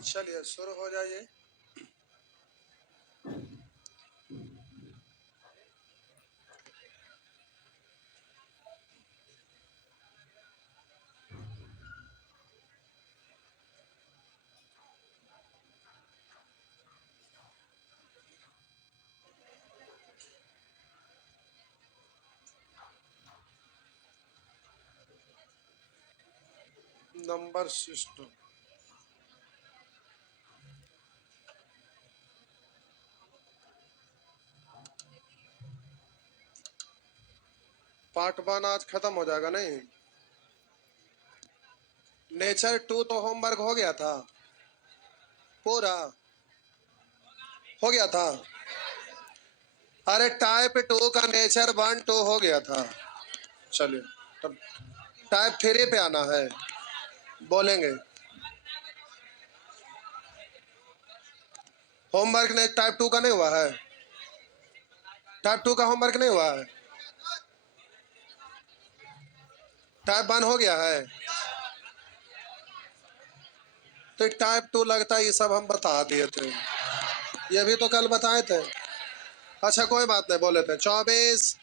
चलिए शुरू हो जाइए। Number system. पार्ट 1 आज खत्म हो जाएगा नहीं? नेचर 2 तो होमवर्क हो गया था, पूरा हो गया था। अरे टाइप 2 का नेचर 1 2 हो गया था। चलिए तब टाइप 3 पे आना है, बोलेंगे। होमवर्क ने टाइप 2 का नहीं हुआ है? टाइप 2 का होमवर्क नहीं हुआ है? टाइप 1 हो गया है? तो टाइप 2 लगता है ये सब हम बता दिए थे, ये भी तो कल बताए थे। अच्छा कोई बात नहीं, बोले थे 24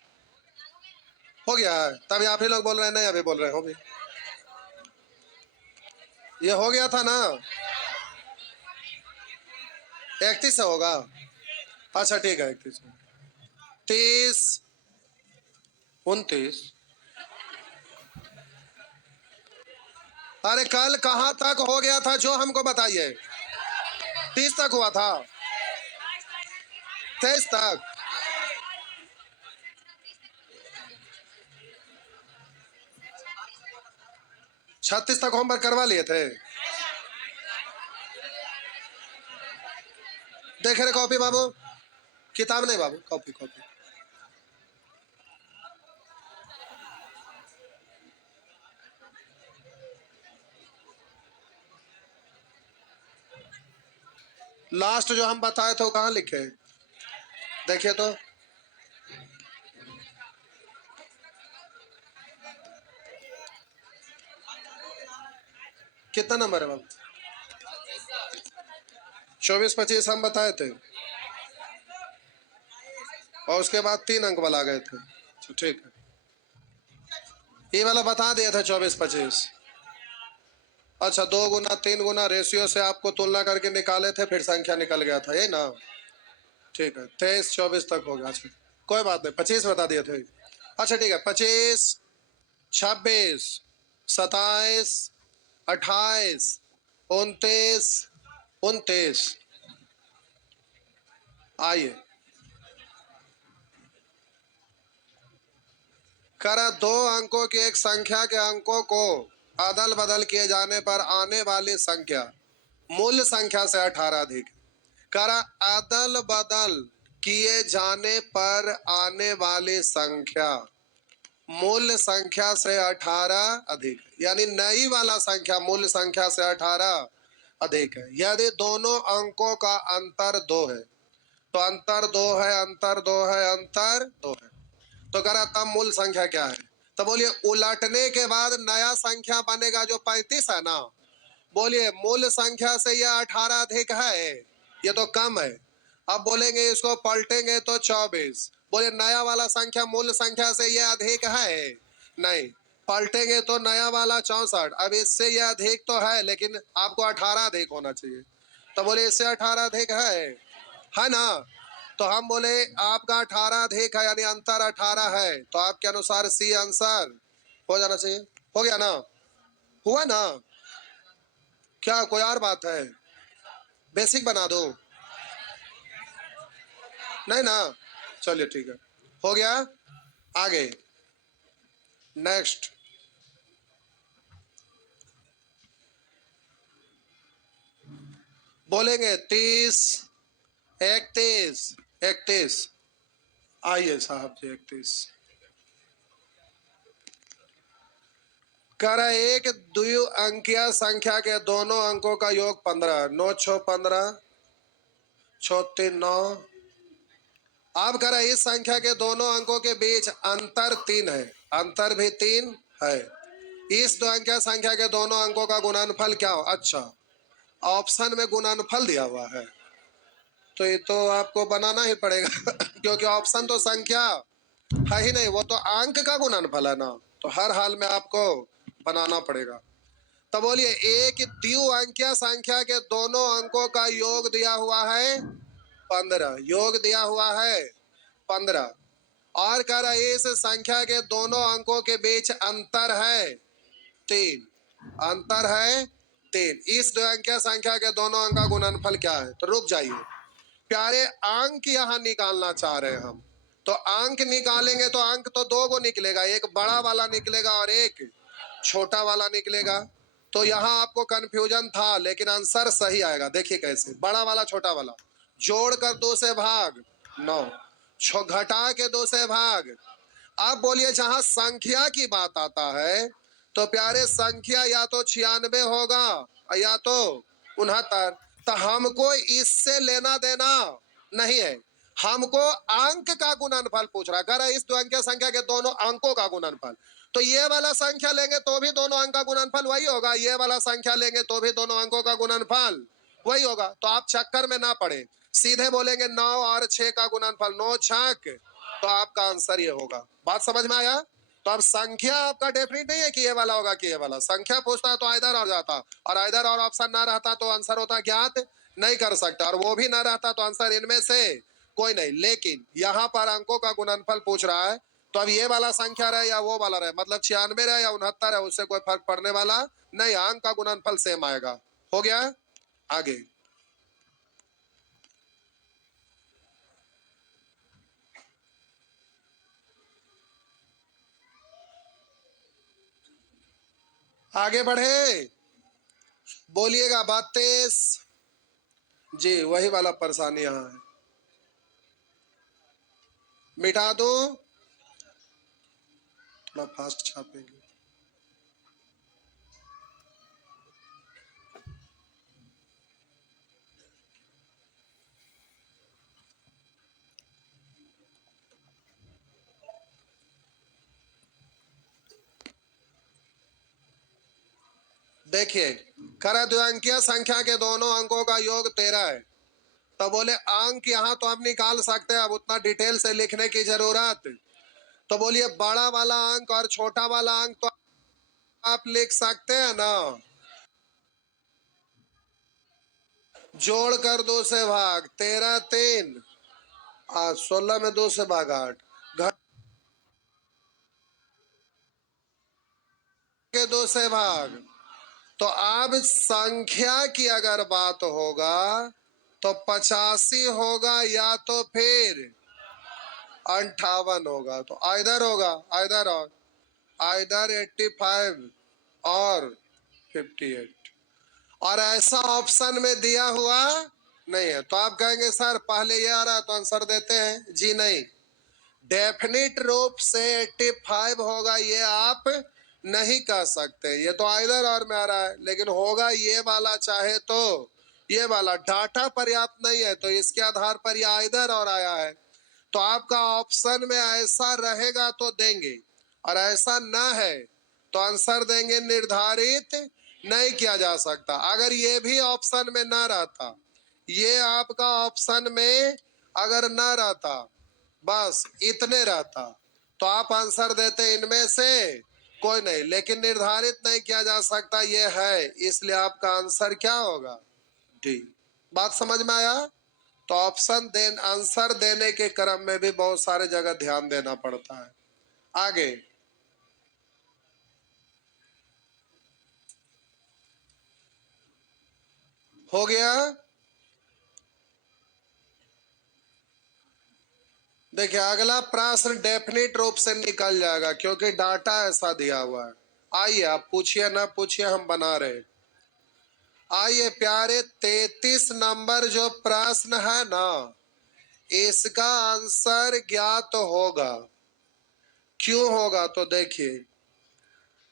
हो गया है, तभी आप ही लोग बोल रहे हैं नहीं अभी बोल रहे हो भी। ये हो गया था ना? 31 से होगा? अच्छा ठीक है, 31 30 29। अरे कल कहाँ तक हो गया था जो हमको बताइए? 30 तक हुआ था, 23 तक। 36 तक होमवर्क करवा लिए थे। देख रहे कॉपी बाबू? किताब नहीं बाबू, कॉपी कॉपी। लास्ट जो हम बताए थे वो कहाँ लिखे? देखिए तो। कितना नंबर है बाबू? 24 25 हम बताए थे, और उसके बाद 3 अंक वाला आ गए थे। ठीक है, ये वाला बता दिया था 24 25। अच्छा 2 गुना 3 गुना रेशियो से आपको तुलना करके निकाले थे, फिर संख्या निकल गया था, ये ना? ठीक है, 23 24 तक हो गया। अच्छा कोई बात नहीं, 25 बता दिए थे। अच्छा ठीक है, 25 26 27 28 29 29। आइए करा, 2 अंकों की एक संख्या के अंकों को अदल बदल किए जाने पर आने वाली संख्या मूल संख्या से 18 अधिक। करा, अदल बदल किए जाने पर आने वाली संख्या मूल संख्या से 18 अधिक, यानी नई वाला संख्या मूल संख्या से 18 अधिक है यदि दोनों अंकों का अंतर 2 है। तो अंतर 2 है, अंतर 2 है, अंतर 2 है, तो करा तब मूल संख्या क्या है? तो बोलिए उलटने के बाद नया संख्या बनेगा जो 35 है ना। बोलिए मूल संख्या से यह 18 अधिक है, ये तो कम है। अब बोलेंगे इसको पलटेंगे तो 24। बोले नया वाला संख्या मूल संख्या से यह अधिक है? नहीं, पलटेंगे तो नया वाला 64। अब इससे यह अधिक तो है, लेकिन आपको 18 अधिक होना चाहिए। तो बोले इससे 18 अधिक है ना? तो हम बोले आपका 18 अधिक है, यानी अंतर 18 है, तो आपके अनुसार सी आंसर हो जाना चाहिए। हो गया ना? हुआ ना? क्या कोई और बात है? बेसिक बना दो? नहीं ना? चलिए ठीक है, हो गया। आगे नेक्स्ट बोलेंगे 30 31 31। आइए साहब जी 31। कर एक द्विअंकीय संख्या के दोनों अंकों का योग 15। 9 6 15 6 3 9। अब करा इस संख्या के दोनों अंकों के बीच अंतर 3 है, अंतर भी 3 है। इस दो अंकीय संख्या के दोनों अंकों का गुणनफल क्या हो? अच्छा ऑप्शन में गुणनफल दिया हुआ है, तो ये तो आपको बनाना ही पड़ेगा क्योंकि ऑप्शन तो संख्या है ही नहीं, वो तो अंक का गुणनफल है ना, तो हर हाल में आपको बनाना पड़ेगा। तो बोलिए, एक द्विअंकीय संख्या के दोनों अंकों का योग दिया हुआ है 15, योग दिया हुआ है 15, और कह रहा है इस संख्या के दोनों अंकों के बीच अंतर है 3, अंतर है 3। इस द्विअंकीय संख्या के दोनों अंक का गुणनफल क्या है? तो रुक जाइए प्यारे, अंक यहां निकालना चाह रहे हैं हम, तो अंक निकालेंगे तो अंक तो दो गो निकलेगा, एक बड़ा वाला निकलेगा और एक छोटा वाला निकलेगा। तो यहां आपको कंफ्यूजन था, लेकिन आंसर सही आएगा। देखिए कैसे, बड़ा वाला छोटा वाला जोड़कर 2 से भाग 9, घटा के 2 से भाग। अब बोलिए, जहां संख्या की बात आता है तो प्यारे संख्या या तो 96 होगा या तो 69। तो हमको इससे लेना देना नहीं है, हमको अंक का गुणनफल पूछ रहा है। कह रहा है इस दो अंकीय संख्या के दोनों अंकों का गुणनफल, तो ये वाला संख्या लेंगे तो भी दोनों अंक का गुणनफल वही होगा, ये वाला संख्या लेंगे तो भी दोनों अंकों का गुणनफल वही होगा। तो आप चक्कर में ना पड़े, सीधे बोलेंगे 9 और 6 का गुणनफल 9 छक, तो आपका आंसर ये होगा। बात समझ में आया? तो अब संख्या आपका डेफिनेट नहीं है कि ये वाला होगा कि ये वाला। संख्या पूछता है तो आइदर और जाता, और आइदर और ऑप्शन ना रहता तो आंसर होता ज्ञात नहीं कर सकता, और वो भी ना रहता तो आंसर इनमें से कोई नहीं। लेकिन यहाँ पर अंकों का गुणनफल पूछ रहा है, तो अब ये वाला संख्या रहे या वो वाला रहे, मतलब 96 रहे या 69 है, उससे कोई फर्क पड़ने वाला नहीं, अंक का गुणनफल सेम आएगा। हो गया? आगे आगे बढ़े, बोलिएगा 32 जी, वही वाला परेशानी यहाँ है। मिटा दो, थोड़ा फास्ट छापेंगे। देखिए, खरा द्विअंकीय संख्या के दोनों अंकों का योग 13 है, तो बोले अंक यहाँ तो हम निकाल सकते हैं, अब उतना डिटेल से लिखने की जरूरत। तो बोलिए, बड़ा वाला अंक और छोटा वाला अंक तो आप लिख सकते हैं ना, जोड़कर 2 से भाग 13 3, 16 में 2 से भाग 8, घट के 2 से भाग। तो अब संख्या की अगर बात होगा तो 85 होगा या तो फिर 58 होगा, तो आइदर होगा, आइदर और आइदर 85 और 58, और ऐसा ऑप्शन में दिया हुआ नहीं है। तो आप कहेंगे सर पहले ये आ रहा है तो आंसर देते हैं, जी नहीं, डेफिनिट रूप से 85 होगा ये आप नहीं कह सकते, ये तो आइदर और में आ रहा है, लेकिन होगा ये वाला चाहे तो ये वाला। डाटा पर्याप्त नहीं है तो इसके आधार पर ये आइदर और आया है, तो आपका ऑप्शन में ऐसा रहेगा तो देंगे, और ऐसा ना है तो आंसर देंगे निर्धारित नहीं किया जा सकता। अगर ये भी ऑप्शन में ना रहता, ये आपका ऑप्शन में अगर ना रहता, बस इतने रहता, तो आप आंसर देते इनमें से कोई नहीं, लेकिन निर्धारित नहीं किया जा सकता ये है, इसलिए आपका आंसर क्या होगा? डी। बात समझ में आया? तो ऑप्शन आंसर देने के क्रम में भी बहुत सारे जगह ध्यान देना पड़ता है। आगे हो गया। देखिए, अगला प्रश्न डेफिनेट रूप से निकल जाएगा क्योंकि डाटा ऐसा दिया हुआ है। आइए, आप पूछिए ना पूछिए, हम बना रहे। आइए प्यारे, 33 नंबर जो प्रश्न है ना, इसका आंसर ज्ञात होगा। क्यों होगा? तो देखिए,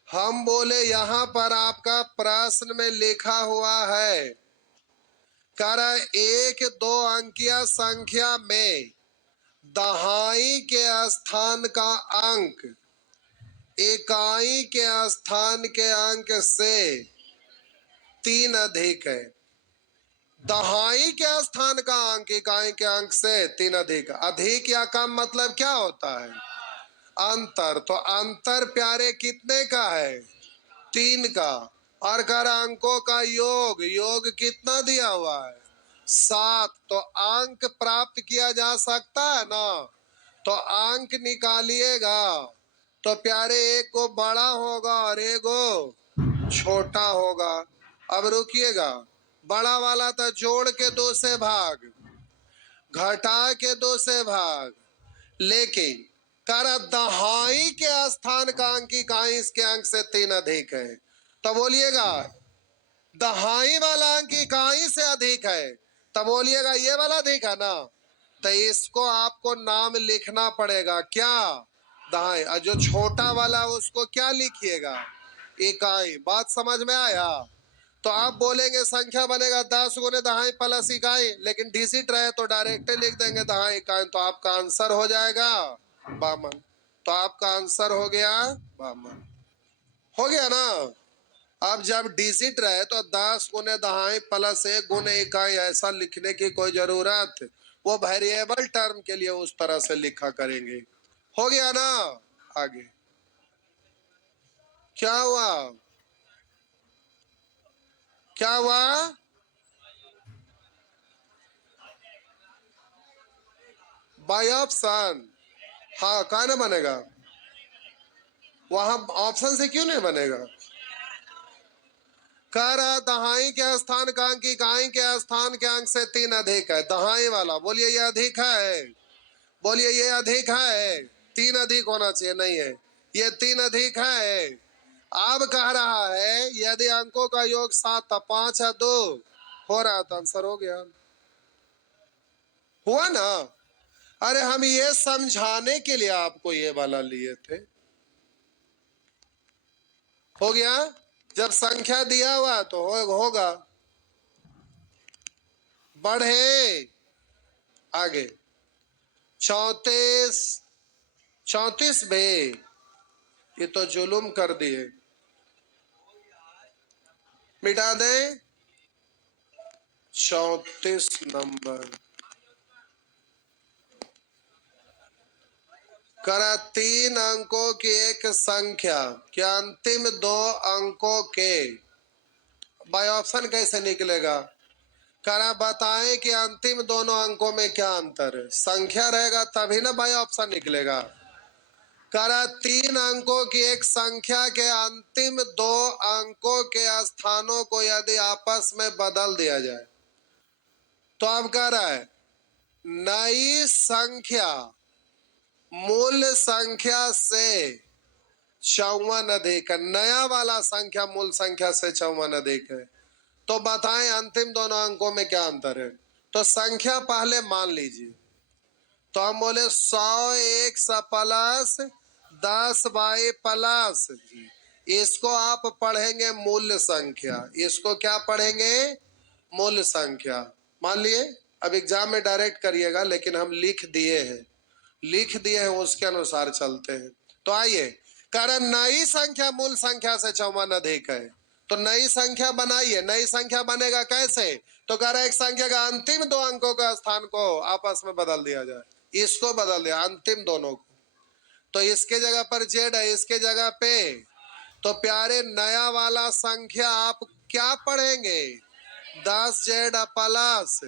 हम बोले यहां पर आपका प्रश्न में लिखा हुआ है, कर एक दो अंकीय संख्या में दहाई के स्थान का अंक इकाई के स्थान के अंक से 3 अधिक है। दहाई के स्थान का अंक इकाई के अंक से 3 अधिक। अधिक या कम मतलब क्या होता है? अंतर। तो अंतर प्यारे कितने का है? 3 का। और कर अंकों का योग, योग कितना दिया हुआ है? 7। तो अंक प्राप्त किया जा सकता है ना? तो अंक निकालिएगा तो प्यारे एक को बड़ा होगा और एक को छोटा होगा। अब रुकिएगा, बड़ा वाला तो जोड़ के 2 से भाग, घटा के 2 से भाग, लेकिन कर दहाई के स्थान का अंक इकाई इसके अंक से 3 अधिक है। तो बोलिएगा दहाई वाला अंक इकाई से अधिक है, तो बोलिएगा ये वाला अधिक है ना? तो इसको आपको नाम लिखना पड़ेगा क्या? दहाई। और जो छोटा वाला उसको क्या लिखिएगा? इकाई। बात समझ में आया? तो आप बोलेंगे संख्या बनेगा 10 गुने दहाई प्लस इकाई, लेकिन डिजिट रहे तो डायरेक्ट लिख देंगे दहाई इकाई। तो आपका आंसर हो जाएगा 52। तो आपका आंसर हो गया 52। हो गया ना? अब जब डिजिट रहे तो 10 गुने दहाई प्लस 1 गुने इकाई ऐसा लिखने की कोई जरूरत, वो वेरिएबल टर्म के लिए उस तरह से लिखा करेंगे। हो गया ना? आगे क्या हुआ? क्या हुआ? By option. हाँ, कहा ना बनेगा? वहां ऑप्शन से क्यों नहीं बनेगा? कर दहाई के स्थान का अंक इकाई के स्थान के अंक से 3 अधिक है। दहाई वाला बोलिए ये अधिक है, बोलिए ये अधिक है। 3 अधिक होना चाहिए, नहीं है, ये 3 अधिक है। अब कह रहा है यदि अंकों का योग 7 था, 5 है 2 हो रहा था, आंसर हो गया। हुआ ना? अरे हम ये समझाने के लिए आपको ये वाला लिए थे। हो गया? जब संख्या दिया हुआ तो होगा। बढ़े आगे 34, 34 बे, ये तो जुलुम कर दिए, मिटा दें। 34 नंबर करा 3 अंकों की एक संख्या के अंतिम 2 अंकों के बाय ऑप्शन कैसे निकलेगा? करा बताएं कि अंतिम दोनों अंकों में क्या अंतर है। संख्या रहेगा तभी ना बाय ऑप्शन निकलेगा। करा 3 अंकों की एक संख्या के अंतिम 2 अंकों के स्थानों को यदि आपस में बदल दिया जाए तो अब कह रहा है नई संख्या मूल संख्या से 54 अधिक है। नया वाला संख्या मूल संख्या से 54 अधिक है। तो बताएं अंतिम दोनों अंकों में क्या अंतर है? तो संख्या पहले मान लीजिए, तो हम बोले 100x प्लस 10y प्लस, इसको आप पढ़ेंगे मूल्य संख्या। इसको क्या पढ़ेंगे? मूल्य संख्या। मान लिए अब एग्जाम में डायरेक्ट करिएगा, लेकिन हम लिख दिए हैं उसके अनुसार चलते हैं। तो आइए, कारण नई संख्या मूल संख्या से 54 अधिक है, तो नई संख्या बनाइए। नई संख्या बनेगा कैसे? तो कह रहा है एक संख्या का अंतिम 2 अंकों का स्थान को आपस में बदल दिया जाए। इसको बदल दिया अंतिम दोनों को, तो इसके जगह पर जेड है, इसके जगह पे। तो प्यारे नया वाला संख्या आप क्या पढ़ेंगे? 10z प्लस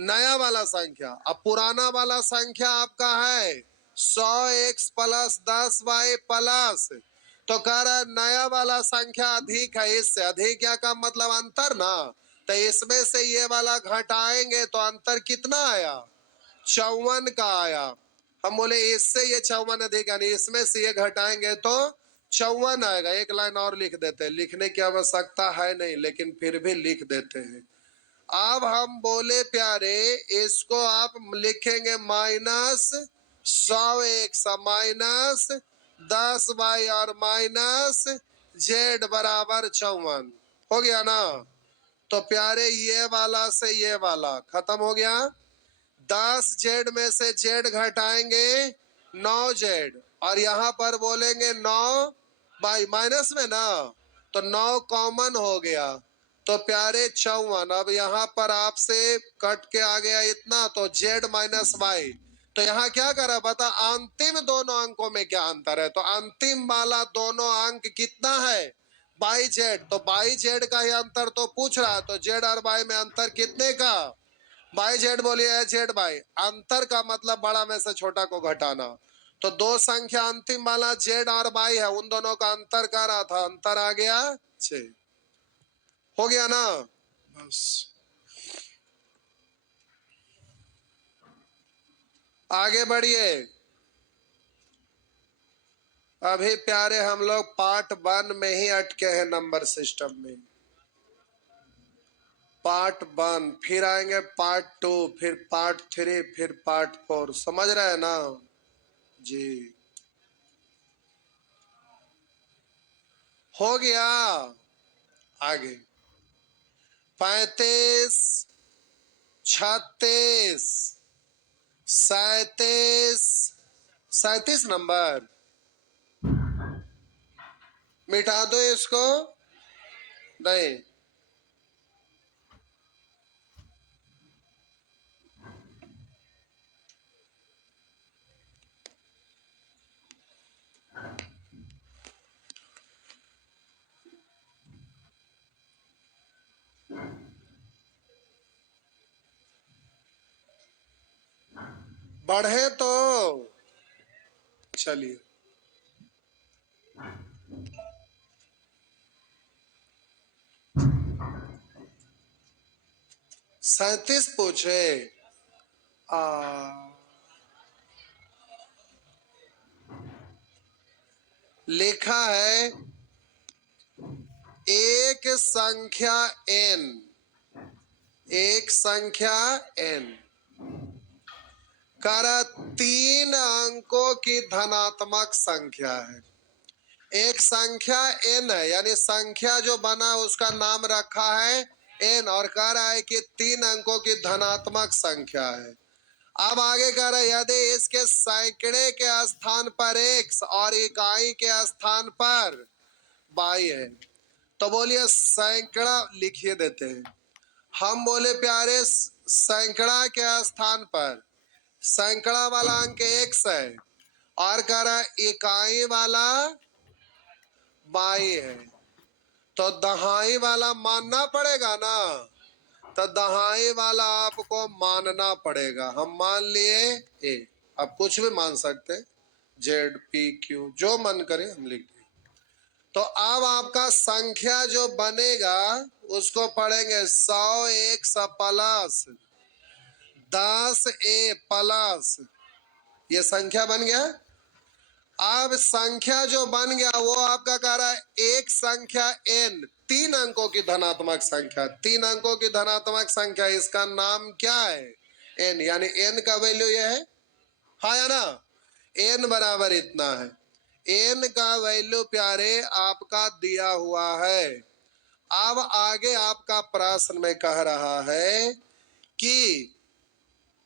नया वाला संख्या। अब पुराना वाला संख्या आपका है 100x प्लस 10y प्लस, तो कह रहा है नया वाला संख्या अधिक है इससे। अधिक या कम मतलब अंतर ना? तो इसमें से ये वाला घटाएंगे तो अंतर कितना आया? 54 का आया। हम बोले इससे ये 54 अधिक, यानी इसमें से ये घटाएंगे तो 54 आएगा। एक लाइन और लिख देते हैं, लिखने की आवश्यकता है नहीं लेकिन फिर भी लिख देते हैं। अब हम बोले प्यारे इसको आप लिखेंगे -100x माइनस 10y और माइनस z बराबर 54। हो गया ना? तो प्यारे ये वाला से ये वाला खत्म हो गया। 10z में से z घटाएंगे 9z, और यहां पर बोलेंगे 9 बाई माइनस में ना, तो 9 कॉमन हो गया। तो प्यारे 54। अब यहाँ पर आपसे कट के आ गया इतना, तो z माइनस वाई। तो यहाँ क्या करा बता, अंतिम दोनों अंकों में क्या अंतर है। तो अंतिम वाला दोनों अंक कितना है, बाई जेड। तो बाई जेड का ही अंतर तो पूछ रहा है, तो जेड और बाई में अंतर कितने का, बाई जेड बोलिए जेड बाई। अंतर का मतलब बड़ा में से छोटा को घटाना। तो दो संख्या अंतिम वाला जेड और बाई है, उन दोनों का अंतर कर रहा था, अंतर आ गया 6। हो गया ना, बस आगे बढ़िए। अभी प्यारे हम लोग पार्ट 1 में ही अटके हैं नंबर सिस्टम में। पार्ट 1, फिर आएंगे पार्ट 2, फिर पार्ट 3, फिर पार्ट 4। समझ रहे हैं ना जी। हो गया। आगे 35, 36, 37, 37 नंबर मिटा दो इसको, नहीं बढ़े तो चलिए। 37 पूछे। लिखा है एक संख्या n, एक संख्या n कर 3 अंकों की धनात्मक संख्या है। एक संख्या n है, यानी संख्या जो बना उसका नाम रखा है n, और कह रहा है कि 3 अंकों की धनात्मक संख्या है। अब आगे कह रहा है यदि इसके सैकड़े के स्थान पर x और इकाई के स्थान पर y है। तो बोलिए सैकड़ा लिखिए देते हैं हम। बोले प्यारे सैकड़ा के स्थान पर सैकड़ा वाला अंक x है, और कह रहा है इकाई वाला y है। तो दहाई वाला मानना पड़ेगा ना, तो दहाई वाला आपको मानना पड़ेगा। हम मान लिए a, आप कुछ भी मान सकते हैं, जेड पी क्यू जो मन करे हम लिख दें। तो अब आपका संख्या जो बनेगा उसको पढ़ेंगे 100 x प्लस 10 a प्लस, ये संख्या बन गया। अब संख्या जो बन गया वो आपका कह रहा है एक संख्या n, 3 अंकों की धनात्मक संख्या, 3 अंकों की धनात्मक संख्या, इसका नाम क्या है n, यानी n का वैल्यू ये है, हाँ या ना, n बराबर इतना है। n का वैल्यू प्यारे आपका दिया हुआ है। अब आगे आपका प्रश्न में कह रहा है कि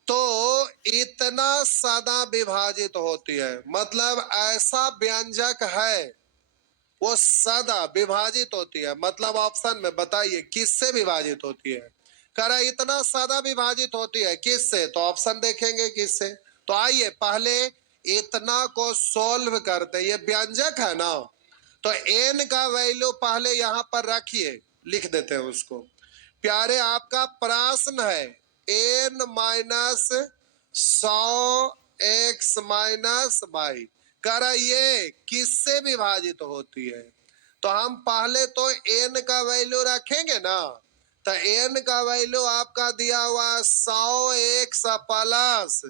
तो इतना सदा विभाजित होती है, मतलब ऐसा व्यंजक है वो सदा विभाजित होती है। मतलब ऑप्शन में बताइए किससे विभाजित होती है। कह रहा इतना सदा विभाजित होती है किससे, तो ऑप्शन देखेंगे किससे। तो आइए पहले इतना को सोल्व करते, ये व्यंजक है ना, तो n का वैल्यू पहले यहां पर रखिए, लिख देते हैं उसको। प्यारे आपका प्रश्न है n minus 100 x minus Y, कर ये किससे विभाजित होती है। तो हम पहले तो n का वैल्यू रखेंगे ना, तो n का वैल्यू आपका दिया हुआ 100 x प्लस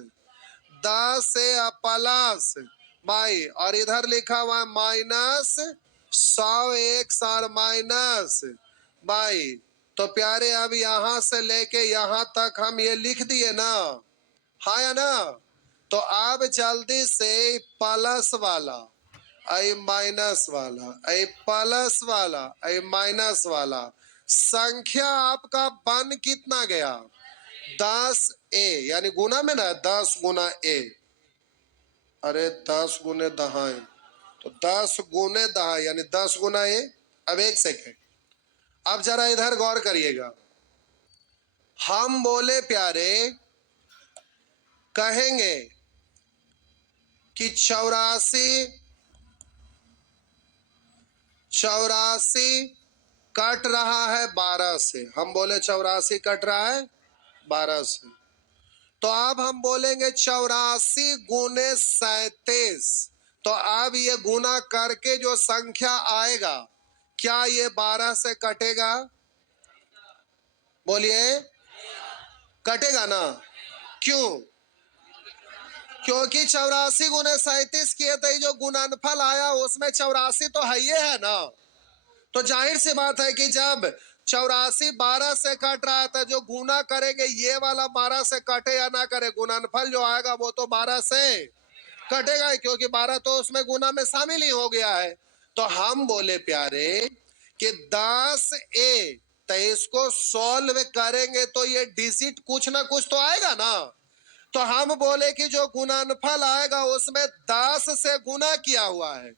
10 से प्लस वाई, और इधर लिखा हुआ है माइनस 100 x और माइनस वाई। तो प्यारे अब यहां से लेके यहां तक हम ये लिख दिए ना, हाँ या ना। तो अब जल्दी से प्लस वाला आई माइनस वाला, आई प्लस वाला, आई माइनस वाला, संख्या आपका बन कितना गया 10 a, यानी गुना में ना 10 गुना a, अरे 10 गुने दहाई, तो 10 गुने दहाई यानी 10 गुना a। अब एक सेकेंड, अब जरा इधर गौर करिएगा। हम बोले प्यारे कहेंगे कि 84 कट रहा है 12 से। हम बोले 84 कट रहा है 12 से, तो अब हम बोलेंगे 84 गुने 37। तो अब ये गुना करके जो संख्या आएगा, क्या ये 12 से कटेगा? बोलिए, कटेगा ना? क्यों? क्योंकि 84 गुने 37 किए तो जो गुणनफल आया उसमें 84 तो है ही है ना। तो जाहिर सी बात है कि जब 84 12 से कट रहा है तो जो गुना करेंगे ये वाला 12 से कटे या ना करे, गुणनफल जो आएगा वो तो 12 से कटेगा ही, क्योंकि 12 तो उसमें गुना में शामिल ही हो गया है। तो हम बोले प्यारे कि 10A, तो इसको सॉल्व करेंगे तो ये डिजिट कुछ ना कुछ तो आएगा ना। तो हम बोले कि जो गुणनफल आएगा उसमें 10 से गुना किया हुआ है,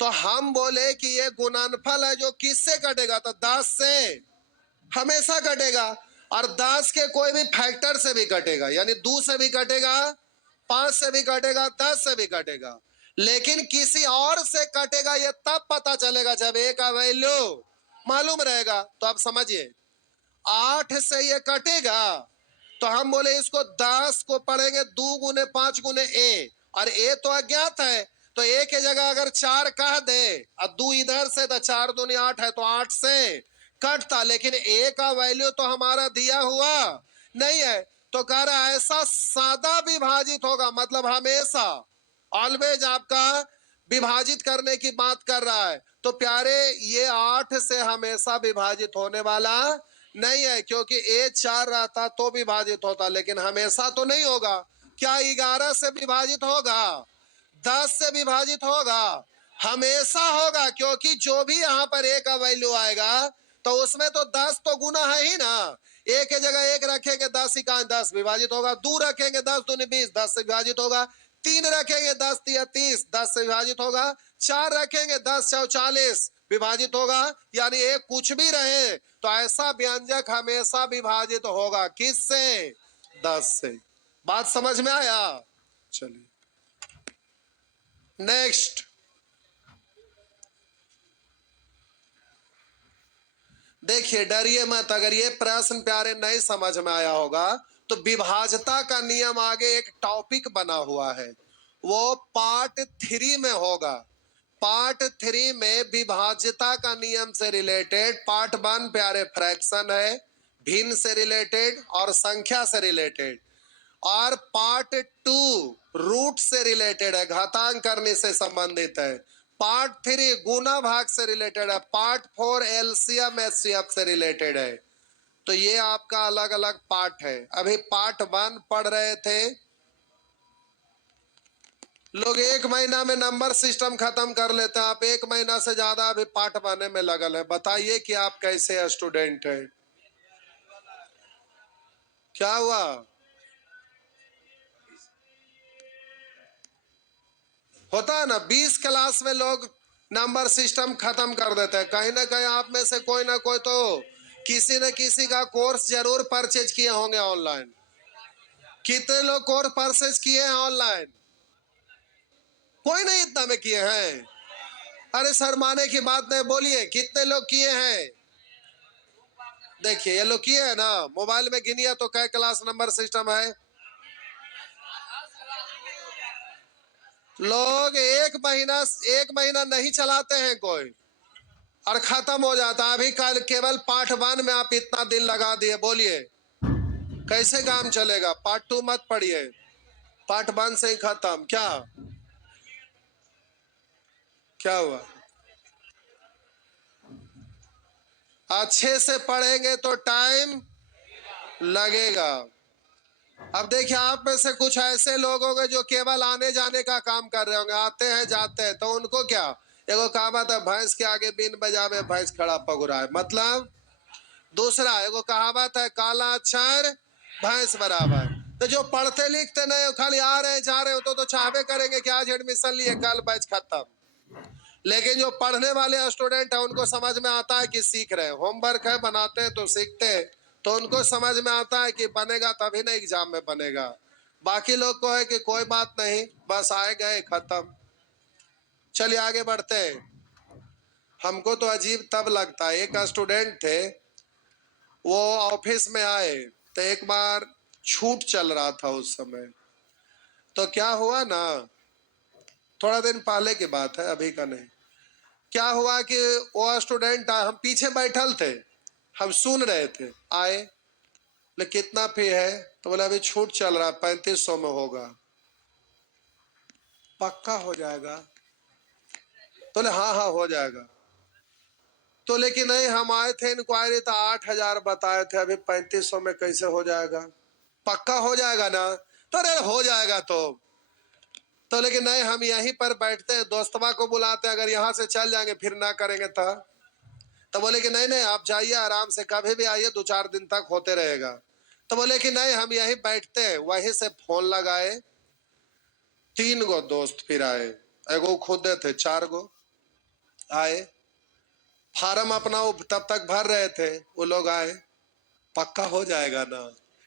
तो हम बोले कि ये गुणनफल है जो किससे कटेगा? तो 10 से हमेशा कटेगा, और 10 के कोई भी फैक्टर से भी कटेगा, यानी 2 से भी कटेगा, 5 से भी कटेगा, 10 से भी कटेगा। लेकिन किसी और से कटेगा ये तब पता चलेगा जब ए का वैल्यू मालूम रहेगा। तो आप समझिए, 8 से ये कटेगा तो हम बोले इसको 10 को पढ़ेंगे 2 गुने 5 गुने ए, और ए तो अज्ञात है, तो ए के जगह अगर 4 कह दे और 2 इधर से, तो 4 दूनी 8 है, तो 8 से कटता। लेकिन ए का वैल्यू तो हमारा दिया हुआ नहीं है, तो कह रहा है ऐसा सादा विभाजित होगा, मतलब हमेशा ऑलवेज आपका विभाजित करने की बात कर रहा है। तो प्यारे ये 8 से हमेशा विभाजित होने वाला नहीं है, क्योंकि ए 4 रहता तो विभाजित होता, लेकिन हमेशा तो नहीं होगा। क्या 11 से विभाजित होगा? 10 से विभाजित होगा? हमेशा होगा, क्योंकि जो भी यहाँ पर ए का वैल्यू आएगा तो उसमें तो 10 तो गुना है ही ना। ए के जगह 1 रखेंगे 10 इकान 10 विभाजित होगा, 2 रखेंगे 10 दूनी 20 10 से विभाजित होगा, 3 रखेंगे 10 तिया 30 10 से विभाजित होगा, 4 रखेंगे 10 चौ 40 विभाजित होगा। यानी एक कुछ भी रहे तो ऐसा व्यंजक हमेशा विभाजित होगा, किससे? 10 से। बात समझ में आया? चलिए नेक्स्ट देखिए, डरिए मत। अगर ये प्रश्न प्यारे नहीं समझ में आया होगा तो विभाजता का नियम आगे एक टॉपिक बना हुआ है, वो पार्ट 3 में होगा। पार्ट 3 में विभाज्यता का नियम से रिलेटेड, पार्ट 1 प्यारे फ्रैक्शन है, भिन्न से रिलेटेड और संख्या से रिलेटेड, और पार्ट 2 रूट से रिलेटेड है, घातांक करने से संबंधित है। पार्ट 3 गुना भाग से रिलेटेड है। पार्ट 4 एलसीएम एचसीएफ से रिलेटेड है। तो ये आपका अलग अलग पार्ट है। अभी पार्ट 1 पढ़ रहे थे लोग, 1 महीना में नंबर सिस्टम खत्म कर लेते हैं। आप 1 महीना से ज्यादा अभी पार्ट बनने में लगल है। बताइए कि आप कैसे स्टूडेंट है? क्या हुआ? होता है ना, 20 क्लास में लोग नंबर सिस्टम खत्म कर देते हैं। कहीं ना कहीं आप में से कोई ना कोई तो किसी न किसी का कोर्स जरूर परचेज किए होंगे ऑनलाइन। कितने लोग कोर्स परचेज किए हैं ऑनलाइन? कोई नहीं इतना में किए हैं? अरे शर्माने की बात नहीं, बोलिए कितने लोग किए हैं? देखिए ये लोग किए हैं ना। मोबाइल में गिनिए तो कै क्लास नंबर सिस्टम है। लोग एक महीना नहीं चलाते हैं कोई, और खत्म हो जाता। अभी कल केवल पार्ट 1 में आप इतना दिन लगा दिए, बोलिए कैसे काम चलेगा? पार्ट 2 मत पढ़िए, पार्ट 1 से ही खत्म। क्या हुआ? अच्छे से पढ़ेंगे तो टाइम लगेगा। अब देखिए, आप में से कुछ ऐसे लोग होंगे जो केवल आने जाने का काम कर रहे होंगे, आते हैं जाते हैं, तो उनको क्या, एगो कहावत है, भैंस के आगे बीन बजावे भैंस खड़ा पगुराए, मतलब दूसरा एगो कहावत है, काला अक्षर भैंस बराबर। तो जो पढ़ते लिखते नहीं हो, खाली आ रहे हैं जा रहे हो, तो चाहबे करेंगे कि आज एडमिशन लिए कल बैच खत्म। लेकिन जो पढ़ने वाले स्टूडेंट है उनको समझ में आता है कि सीख रहे हैं, होमवर्क है बनाते हैं तो सीखते हैं, तो उनको समझ में आता है कि बनेगा तभी ना एग्जाम में बनेगा। बाकी लोग को है कि कोई बात नहीं, बस आए गए खत्म। चलिए आगे बढ़ते हैं। हमको तो अजीब तब लगता है, एक स्टूडेंट थे, वो ऑफिस में आए तो एक बार छूट चल रहा था उस समय, तो क्या हुआ ना, थोड़ा दिन पहले की बात है, अभी का नहीं। क्या हुआ कि वो स्टूडेंट, हम पीछे बैठल थे, हम सुन रहे थे, आए, ले कितना फी है, तो बोले अभी छूट चल रहा है 3500 में होगा। पक्का हो जाएगा? तो बोले हाँ हाँ हो जाएगा। तो लेकिन नहीं, हम आए थे इंक्वायरी तो 8000 बताए थे, अभी 3500 में कैसे हो जाएगा? पक्का हो जाएगा ना? तो अरे हो जाएगा। तो लेकिन नहीं, हम यहीं पर बैठते हैं, दोस्तवा को बुलाते हैं, अगर यहाँ से चल जाएंगे फिर ना करेंगे तो बोले कि नहीं नहीं आप जाइए आराम से, कभी भी आइए, 2-4 दिन तक होते रहेगा। तो बोले कि नहीं हम यहीं बैठते हैं, वहीं से फोन लगाए, 3 गो दोस्त फिर आए, एगो खुदे थे, 4 गो आए, फार्म अपना वो तब तक भर रहे थे, वो लोग आए, पक्का हो जाएगा ना?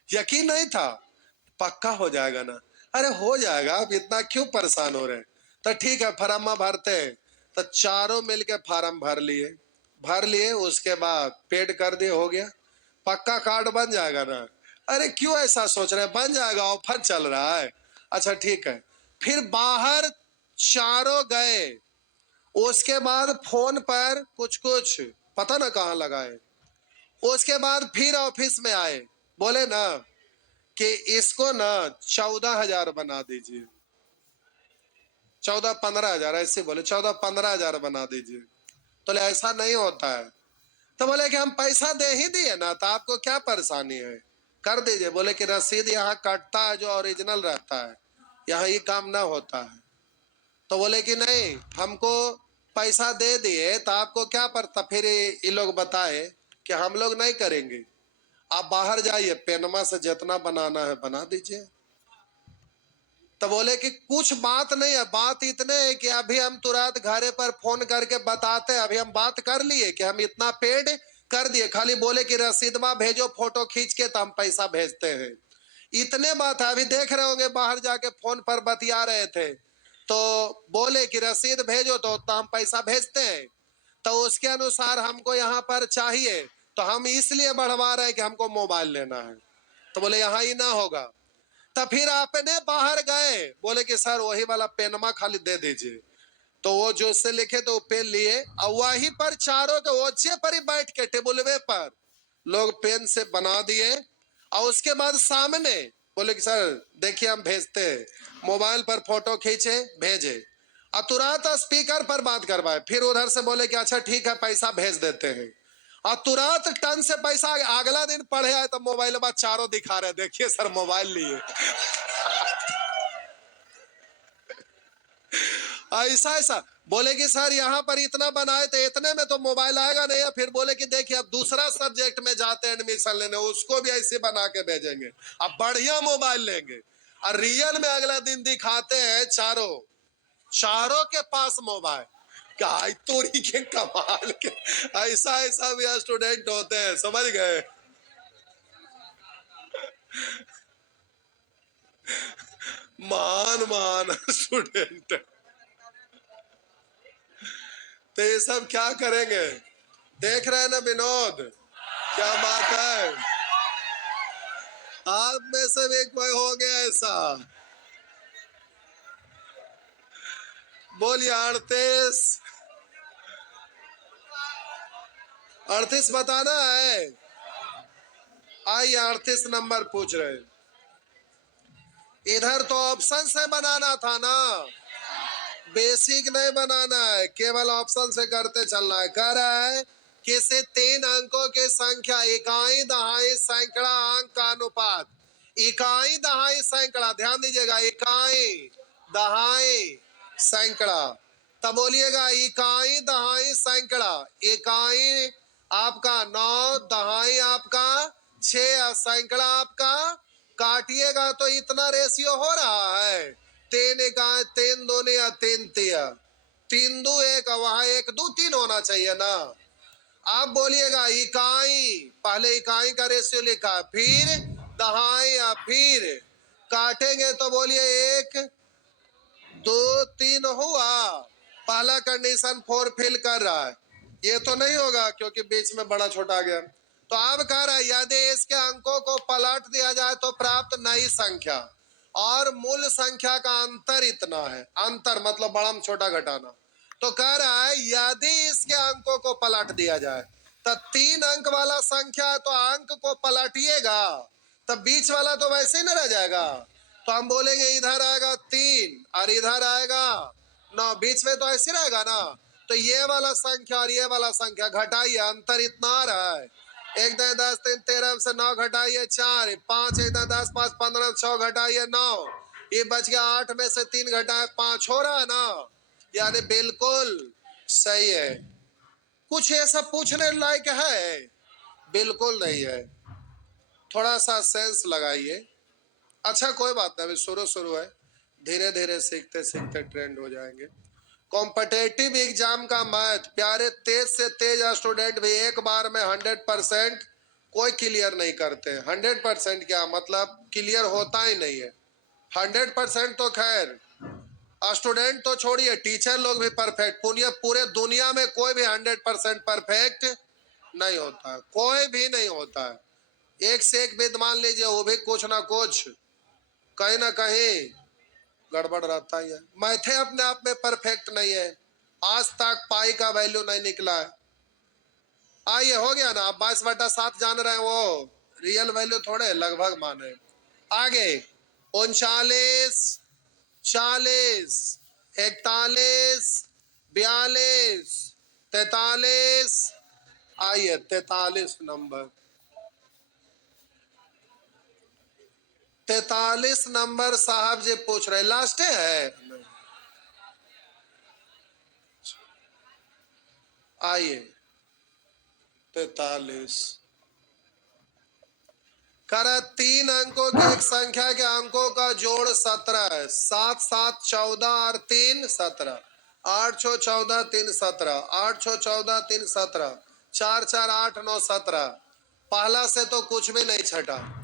यकीन नहीं था, पक्का हो जाएगा ना? अरे हो जाएगा, आप इतना क्यों परेशान हो रहे हैं? तो ठीक है फार्म भरते हैं। तो चारों मिलके फार्म भर लिए, उसके बाद पेड कर दिए, हो गया, पक्का कार्ड बन जाएगा ना? अरे क्यों ऐसा सोच रहे हैं, बन जाएगा, ऑफर चल रहा है। अच्छा ठीक है, फिर बाहर चारों गए, उसके बाद फोन पर कुछ कुछ पता ना कहाँ लगाए, उसके बाद फिर ऑफिस में आए, बोले ना कि इसको ना 14,000 बना दीजिए, 14-15,000 ऐसे बोले, 14-15,000 बना दीजिए। तो ऐसा नहीं होता है। तो बोले कि हम पैसा दे ही दिए ना, तो आपको क्या परेशानी है, कर दीजिए। बोले कि रसीद यहाँ कटता है जो ओरिजिनल रहता है, यहाँ ये काम ना होता है। तो बोले कि नहीं, हमको पैसा दे दिए तो आपको क्या पड़ता, फिर ये लोग बताए कि हम लोग नहीं करेंगे, आप बाहर जाइए, पेनमा से जितना बनाना है बना दीजिए। तो बोले कि कुछ बात नहीं है, बात इतने है कि अभी हम तुरंत घरे पर फोन करके बताते हैं, अभी हम बात कर लिए कि हम इतना पेड कर दिए, खाली बोले कि रसीदवा भेजो फोटो खींच के तो हम पैसा भेजते हैं। इतने बात है, अभी देख रहे होंगे बाहर जाके फोन पर बतिया रहे थे, तो बोले कि रसीद भेजो तो उतना हम पैसा भेजते हैं, तो उसके अनुसार हमको यहाँ पर चाहिए, तो हम इसलिए बढ़वा रहे हैं कि हमको मोबाइल लेना है। तो बोले यहाँ ही ना होगा। तो फिर आपने बाहर गए, बोले कि सर वही वाला पेनमा खाली दे दीजिए, तो वो जो से लिखे तो पेन लिए, और वहीं पर चारों के ओछे पर ही बैठ के टेबुलवे पर लोग पेन से बना दिए, और उसके बाद सामने बोले कि सर देखिए हम भेजते हैं, मोबाइल पर फोटो खींचे भेजे, और तुरंत स्पीकर पर बात करवाए, फिर उधर से बोले कि अच्छा ठीक है पैसा भेज देते हैं, और तुरंत टन से पैसा। अगला दिन पढ़े आए तो मोबाइल बाद चारों दिखा रहे, देखिए सर मोबाइल लिए। ऐसा ऐसा बोले कि सर यहाँ पर इतना बनाए थे, इतने में तो मोबाइल आएगा नहीं है। फिर बोले कि देखिए अब दूसरा सब्जेक्ट में जाते हैं एडमिशन लेने, उसको भी ऐसे बना के भेजेंगे, अब बढ़िया मोबाइल लेंगे, और रियल में अगला दिन दिखाते हैं चारों चारों के पास मोबाइल। क्या तोरी के कमाल के, ऐसा ऐसा भी स्टूडेंट होते हैं, समझ गए? मान मान स्टूडेंट। तो ये सब क्या करेंगे, देख रहे हैं ना विनोद, क्या बात है। आप में से भी कोई हो गया ऐसा? बोलिए 38। 38 बताना है? आइए 38 नंबर पूछ रहे हैं। इधर तो ऑप्शन से बनाना था ना, बेसिक नहीं बनाना है, केवल ऑप्शन से करते चलना है। कह रहा है कि से 3 अंकों की संख्या, इकाई दहाई सैकड़ा अंक का अनुपात, इकाई दहाई सैकड़ा, ध्यान दीजिएगा, इकाई दहाई सैकड़ा, तब बोलिएगा इकाई दहाई सैकड़ा, इकाई आपका 9, दहाई आपका 6, और सैकड़ा आपका काटिएगा तो इतना रेशियो हो रहा है, 3 इकाई 3 दूनी या 3 तिया, तीन दू एक, वहां एक दू तीन होना चाहिए ना। आप बोलिएगा इकाई, पहले इकाई का रेशियो लिखा, फिर दहाई, फिर काटेंगे तो बोलिए एक दो तीन हुआ। पहला कंडीशन फुलफिल कर रहा है, ये तो नहीं होगा क्योंकि बीच में बड़ा छोटा आ गया। तो अब कह रहा है यदि इसके अंकों को पलट दिया जाए तो प्राप्त नई संख्या और मूल संख्या का अंतर इतना है। अंतर मतलब बड़ा में छोटा घटाना। तो कह रहा है यदि इसके अंकों को पलट दिया जाए तो 3 अंक वाला संख्या है तो अंक को पलटिएगा, तब बीच वाला तो वैसे ही न रह जाएगा। तो हम बोलेंगे इधर आएगा 3 और इधर आएगा 9, बीच में तो ऐसे रहेगा ना। तो ये वाला संख्या और ये वाला संख्या घटाइए, अंतर इतना आ रहा है। 1 10 10 3 13 से 9 घटाइए 4, 5 1 10 10 5 15 6 घटाइए 9, ये बच गया 8 में से 3 घटाए 5 हो रहा है ना। यानी बिल्कुल सही है। कुछ ये सब पूछने लायक है? बिल्कुल नहीं है। थोड़ा सा सेंस लगाइए। अच्छा कोई बात नहीं, अभी शुरू है, धीरे धीरे सीखते सीखते ट्रेंड हो जाएंगे। कॉम्पिटेटिव एग्जाम का मैथ प्यारे तेज से तेज स्टूडेंट भी एक बार में 100% कोई क्लियर नहीं करते। 100% क्या मतलब, क्लियर होता ही नहीं है। 100% तो खैर स्टूडेंट तो छोड़िए, टीचर लोग भी परफेक्ट, पूरे दुनिया में कोई भी 100% परफेक्ट नहीं होता है, कोई भी नहीं होता है। एक से एक विद्वान लीजिए, वो भी कुछ ना कुछ कहीं ना कहीं गड़बड़ रहता ही है। मैथे अपने आप में परफेक्ट नहीं है, आज तक पाई का वैल्यू नहीं निकला है। आइए हो गया ना, आप 22/7 जान रहे हैं, वो रियल वैल्यू थोड़े लगभग माने। आगे 39 40 41 42 43, आइए 43 नंबर। 43 नंबर साहब जी पूछ रहे, लास्ट है। आइए 43 करा, 3 अंकों की एक संख्या के अंकों का जोड़ 17 है। 7 7 14 और 3 17, 8 6 14 3 17, 8 6 14 3 17, 4 4 8 9 17। पहला से तो कुछ भी नहीं छटा।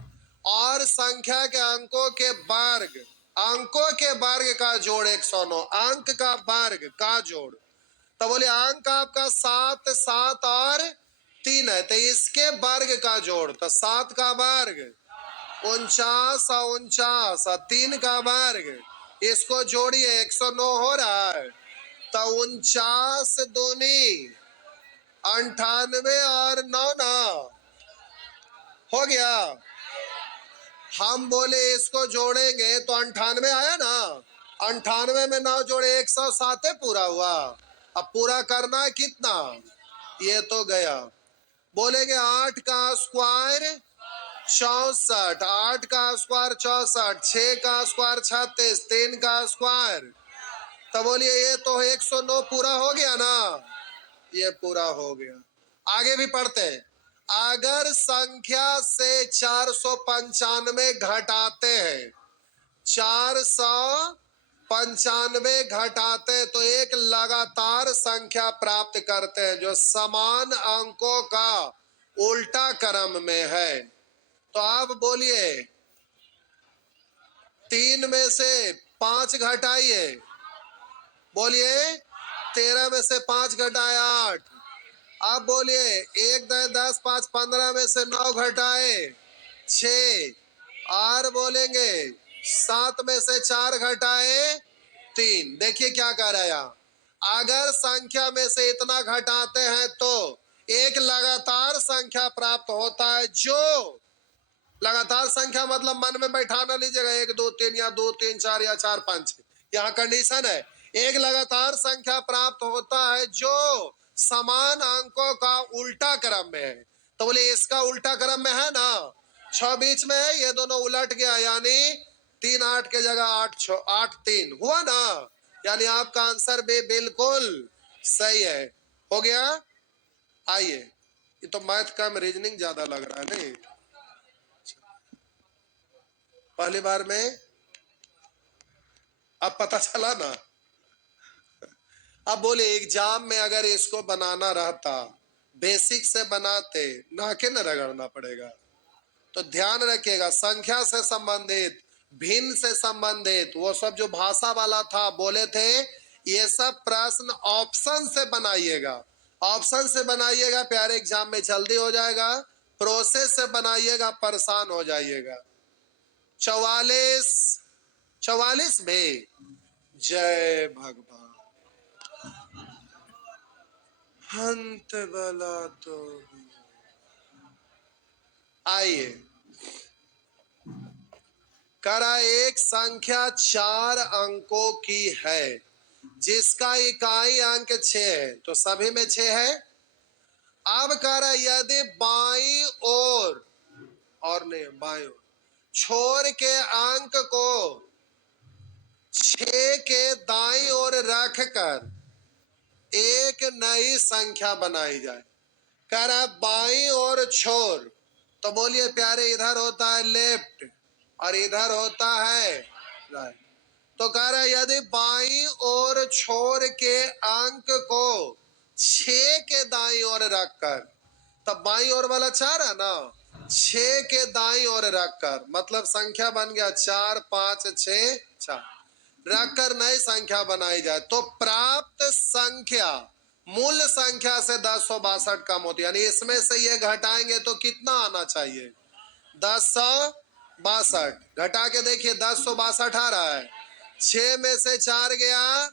और संख्या के अंकों के वर्ग का जोड़ 109, अंक का वर्ग का जोड़। तो बोले अंक आपका 7 7 और 3 है, तो इसके वर्ग का जोड़, तो 7 का वर्ग 49 और 49 और 3 का वर्ग, इसको जोड़िए 109 हो रहा है। तो 49 दूनी 98 और 9 ना हो गया। हम बोले इसको जोड़ेंगे तो 98 आया ना, 98 में 9 जोड़े 107 पूरा हुआ। अब पूरा करना है कितना, ये तो गया। बोलेंगे 8 का स्क्वायर 64, 8 का स्क्वायर 64, 6 का स्क्वायर 36, 3 का स्क्वायर। तो बोलिए ये तो 109 पूरा हो गया ना, ये पूरा हो गया। आगे भी पढ़ते हैं। अगर संख्या से 495 घटाते हैं, 495 घटाते तो एक लगातार संख्या प्राप्त करते हैं जो समान अंकों का उल्टा क्रम में है। तो आप बोलिए 3 में से 5 घटाइए, बोलिए 13 में से 5 घटाए 8। आप बोलिए 1 10 10 5 15 में से 9 घटाए 6, और बोलेंगे 7 में से 4 घटाए 3। देखिए क्या कह रहा है यहाँ, अगर संख्या में से इतना घटाते हैं तो एक लगातार संख्या प्राप्त होता है। जो लगातार संख्या मतलब मन में बैठा ना लीजिएगा 1 2 3 या 2 3 4 या 4 5 6, यहाँ कंडीशन है एक लगातार संख्या प्राप्त होता है जो समान अंकों का उल्टा क्रम में है। तो बोले इसका उल्टा क्रम में है ना, 6 बीच में है, ये दोनों उलट गया, यानी 3 8 के जगह 8 6 8 3 हुआ ना। यानी आपका आंसर भी बिल्कुल सही है। हो गया। आइए, ये तो मैथ कम रीजनिंग ज्यादा लग रहा है नहीं, पहली बार में अब पता चला ना। अब बोले एग्जाम में अगर इसको बनाना रहता, बेसिक से बनाते, नाके न रगड़ना पड़ेगा। तो ध्यान रखिएगा, संख्या से संबंधित, भिन्न से संबंधित, वो सब जो भाषा वाला था बोले थे, ये सब प्रश्न ऑप्शन से बनाइएगा। ऑप्शन से बनाइएगा प्यारे, एग्जाम में जल्दी हो जाएगा। प्रोसेस से बनाइएगा, परेशान हो जाइएगा। 44 में जय भगवान हंत बला तो आइए। करा एक संख्या 4 अंकों की है जिसका इकाई अंक 6 है, तो सभी में 6 है। अब करा यदि बाईं ओर और नहीं बाईं ओर छोर के अंक को 6 के दाईं ओर रखकर एक नई संख्या बनाई जाए। कह रहा बाईं ओर छोर, तो बोलिए प्यारे, इधर होता है लेफ्ट और इधर होता है राइट। तो कह रहा यदि बाईं ओर छोर के अंक को 6 के दाईं ओर रखकर, तब बाईं ओर वाला 4 है ना, 6 के दाईं ओर रखकर, मतलब संख्या बन गया 4 5 6 4, रखकर नई संख्या बनाई जाए, तो प्राप्त संख्या मूल संख्या से 1062 कम होती है। यानी इसमें से ये घटाएंगे तो कितना आना चाहिए, 1062। घटा के देखिए 1062 आ रहा है। 6 में से 4 गया,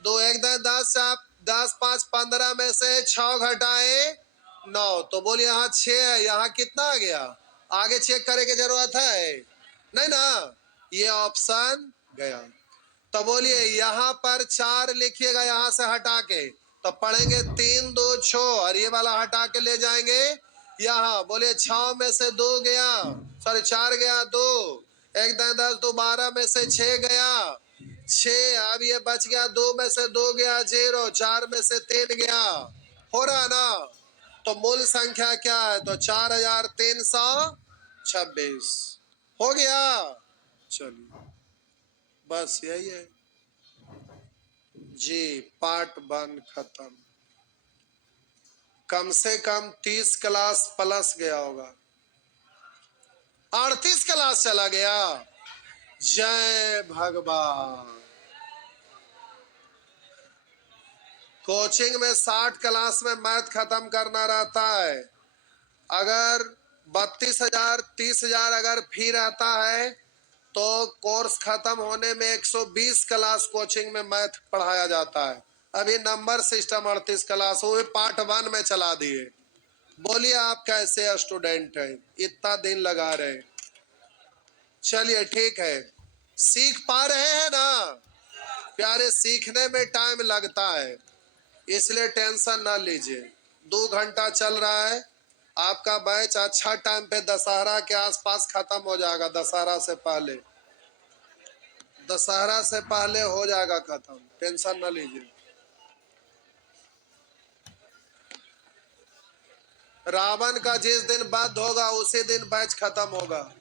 2 1 10 10 5 15 में से 6 घटाए 9, तो बोलिए यहाँ 6 है, यहाँ कितना आ गया, आगे चेक करे की जरूरत है नहीं ना, ये ऑप्शन गया। तो बोलिए यहाँ पर 4 लिखिएगा, यहाँ से हटा के, तो पढ़ेंगे 3 2 6, और ये वाला हटा के ले जाएंगे यहाँ। बोलिए 6 में से 2 गया, सॉरी 4 गया, 2 1 10 2 12 में से 6 गया 6, अब ये बच गया 2 में से 2 गया 0, 4 में से 3 गया, हो रहा ना। तो मूल संख्या क्या है, तो 4326 हो गया। चलिए बस यही है जी, पार्ट 1 खत्म। कम से कम 30 क्लास प्लस गया होगा, 38 क्लास चला गया। जय भगवान। कोचिंग में 60 क्लास में मैथ खत्म करना रहता है। अगर 32,000 30,000 अगर फी रहता है तो कोर्स खत्म होने में 120 क्लास कोचिंग में मैथ पढ़ाया जाता है। अभी नंबर सिस्टम 38 क्लास वो पार्ट 1 में चला दिए। बोलिए आप कैसे स्टूडेंट हैं, इतना दिन लगा रहे। चलिए ठीक है, सीख पा रहे हैं ना प्यारे, सीखने में टाइम लगता है, इसलिए टेंशन ना लीजिए। 2 घंटा चल रहा है आपका बैच, अच्छा टाइम पे दशहरा के आसपास खत्म हो जाएगा। दशहरा से पहले हो जाएगा खत्म, टेंशन ना लीजिए। रावण का जिस दिन वध होगा उसी दिन बैच खत्म होगा।